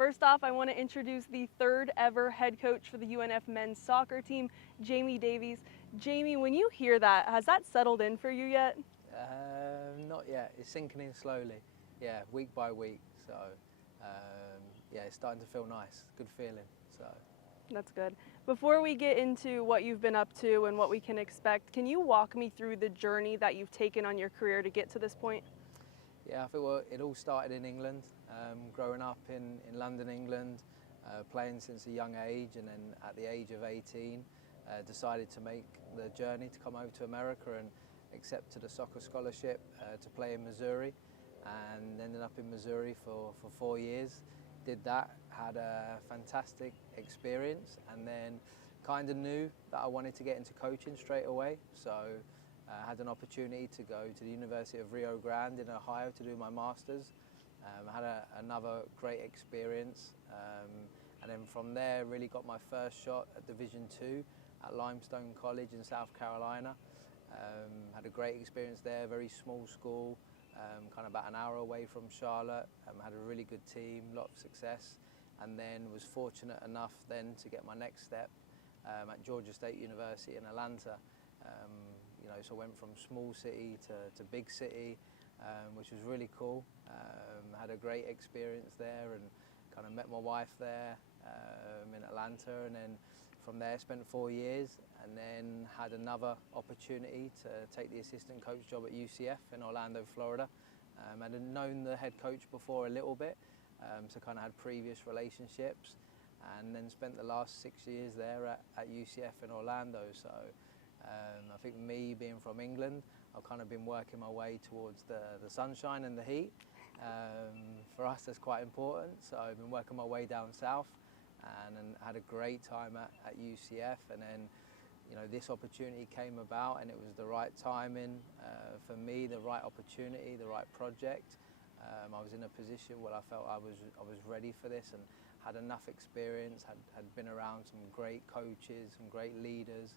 First off, I want to introduce the third ever head coach for the UNF men's soccer team, Jamie Davies. Jamie, when you hear that, has that settled in for you yet? Not yet. It's sinking in slowly. Yeah, week by week. So, yeah, it's starting to feel nice. Good feeling. So. That's good. Before we get into what you've been up to and what we can expect, can you walk me through the journey that you've taken on your career to get to this point? Yeah, I think it all started in England. Growing up in London, England, playing since a young age, and then at the age of 18, decided to make the journey to come over to America and accepted a soccer scholarship to play in Missouri, and ended up in Missouri for 4 years. Did that, had a fantastic experience, and then kind of knew that I wanted to get into coaching straight away. So I had an opportunity to go to the University of Rio Grande in Ohio to do my master's. I had another great experience, and then from there really got my first shot at Division II at Limestone College in South Carolina. Had a great experience there, very small school, kind of about an hour away from Charlotte. Had a really good team, a lot of success, and then was fortunate enough then to get my next step at Georgia State University in Atlanta. So I went from small city to big city, which was really cool. Had a great experience there and kind of met my wife there in Atlanta, and then from there spent 4 years, and then had another opportunity to take the assistant coach job at UCF in Orlando, Florida. I had known the head coach before a little bit, so kind of had previous relationships, and then spent the last 6 years there at UCF in Orlando. So I think me being from England, I've kind of been working my way towards the sunshine and the heat. For us, that's quite important. So I've been working my way down south, and had a great time at UCF. And then, this opportunity came about, and it was the right timing for me, the right opportunity, the right project. I was in a position where I felt I was ready for this, and had enough experience, had been around some great coaches, some great leaders.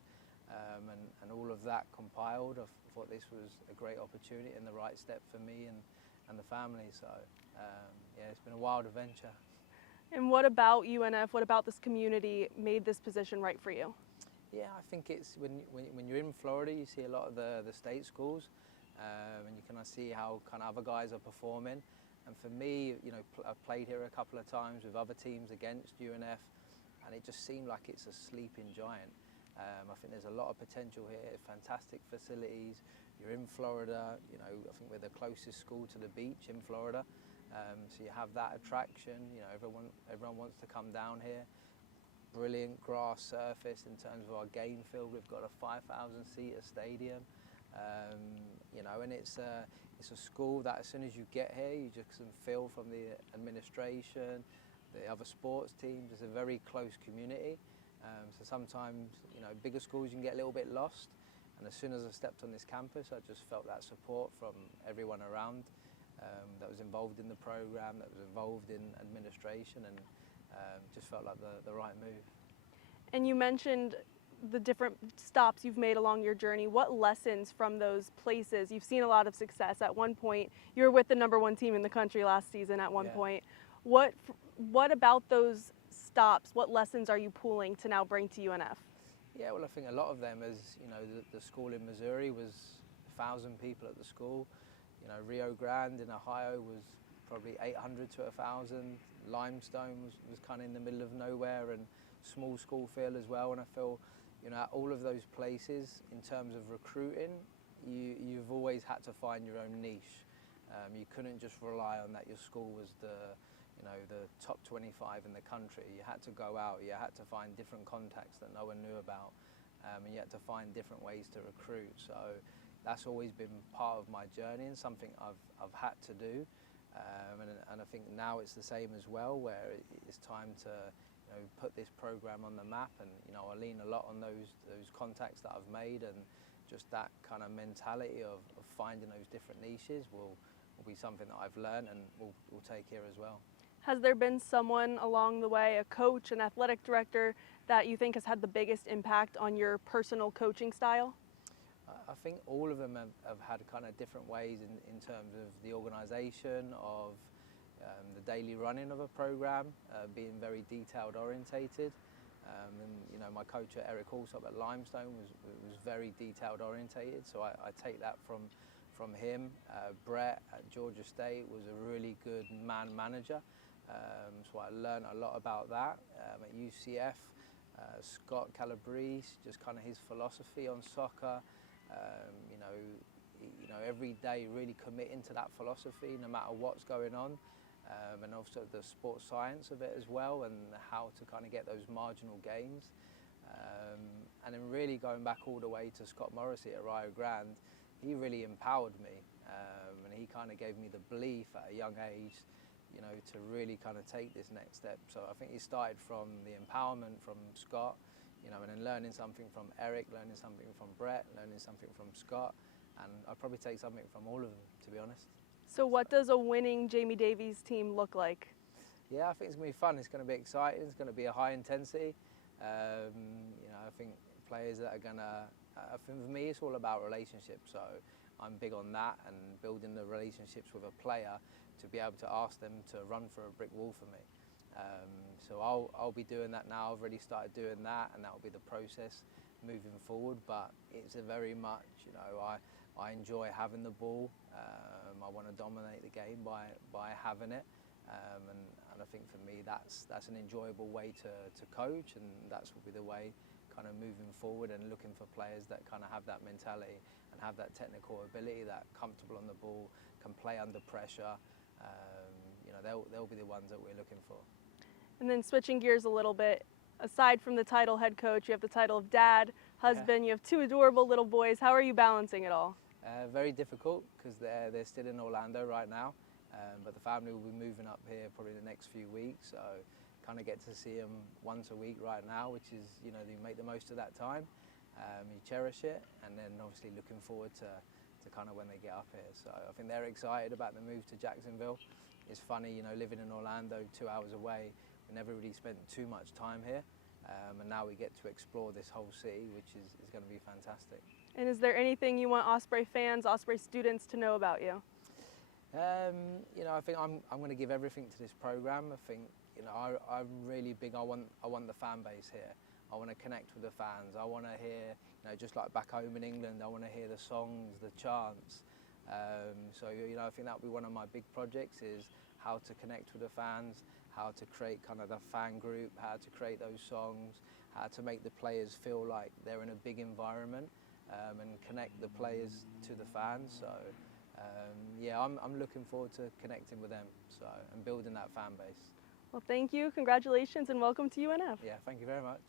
And all of that compiled, I thought this was a great opportunity and the right step for me and the family. So yeah, it's been a wild adventure. And what about UNF, what about this community made this position right for you? Yeah, I think it's when you're in Florida, you see a lot of the state schools, and you kind of see how kind of other guys are performing. And for me, I've played here a couple of times with other teams against UNF, and it just seemed like it's a sleeping giant. I think there's a lot of potential here, fantastic facilities. You're in Florida, I think we're the closest school to the beach in Florida. So you have that attraction, everyone wants to come down here. Brilliant grass surface in terms of our game field. We've got a 5,000 seater stadium, and it's a school that as soon as you get here, you just can feel from the administration, the other sports teams, it's a very close community. So sometimes, bigger schools you can get a little bit lost, and as soon as I stepped on this campus, I just felt that support from everyone around that was involved in the program, that was involved in administration, and just felt like the right move. And you mentioned the different stops you've made along your journey. What lessons from those places? You've seen a lot of success. At one point, you were with the #1 team in the country last season at one point. What about those stops, what lessons are you pulling to now bring to UNF? Yeah, well, I think a lot of them is, the school in Missouri was 1,000 people at the school. Rio Grande in Ohio was probably 800 to 1,000. Limestone was kind of in the middle of nowhere, and small school feel as well. And I feel, at all of those places, in terms of recruiting, you've always had to find your own niche. You couldn't just rely on that your school was the top 25 in the country. You had to go out, you had to find different contacts that no one knew about, and you had to find different ways to recruit. So that's always been part of my journey and something I've had to do. And I think now it's the same as well, where it's time to put this program on the map, and I lean a lot on those contacts that I've made, and just that kind of mentality of finding those different niches will be something that I've learned and will take here as well. Has there been someone along the way, a coach, an athletic director, that you think has had the biggest impact on your personal coaching style? I think all of them have had kind of different ways in terms of the organisation, of the daily running of a program, being very detailed orientated. And you know, my coach Eric Allsop at Limestone was very detailed orientated, so I take that from him. Brett at Georgia State was a really good man manager, so I learned a lot about that. At UCF, Scott Calabrese, just kind of his philosophy on soccer. You know, every day really committing to that philosophy, no matter what's going on. And also the sports science of it as well, and how to kind of get those marginal gains. And then really going back all the way to Scott Morrissey at Rio Grande, he really empowered me, and he kind of gave me the belief at a young age, you know, to really kind of take this next step. So I think he started from the empowerment from Scott, you know, and then learning something from Eric, learning something from Brett, learning something from Scott, and I'd probably take something from all of them, to be honest. So what does a winning Jamie Davies team look like? Yeah, I think it's going to be fun. It's going to be exciting. It's going to be a high intensity. You know, I think players that are going to... for me, it's all about relationships. So I'm big on that and building the relationships with a player to be able to ask them to run for a brick wall for me. So I'll be doing that now. I've already started doing that, and that will be the process moving forward. But it's a very much, you know, I enjoy having the ball. I want to dominate the game by having it, and I think for me that's an enjoyable way to coach, and that's will be the way kind of moving forward and looking for players that kind of have that mentality and have that technical ability, that comfortable on the ball, can play under pressure. You know, they'll be the ones that we're looking for. And then switching gears a little bit, aside from the title head coach, you have the title of dad, husband, you have two adorable little boys. How are you balancing it all? Very difficult because they're still in Orlando right now, but the family will be moving up here probably the next few weeks, so kind of get to see them once a week right now, which is, you know, you make the most of that time, you cherish it, and then obviously looking forward to kind of when they get up here. So I think they're excited about the move to Jacksonville. It's funny, you know, living in Orlando 2 hours away, we never really spent too much time here, and now we get to explore this whole city, which is going to be fantastic. And is there anything you want Osprey fans, Osprey students to know about you? You know, I think I'm going to give everything to this program. I think, you know, I'm really big. I want the fan base here. I want to connect with the fans. I want to hear, you know, just like back home in England, I want to hear the songs, the chants. So, you know, I think that will be one of my big projects, is how to connect with the fans, how to create kind of the fan group, how to create those songs, how to make the players feel like they're in a big environment. And connect the players to the fans. So yeah, I'm looking forward to connecting with them, so, and building that fan base. Well, thank you, congratulations, and welcome to UNF. Yeah, thank you very much.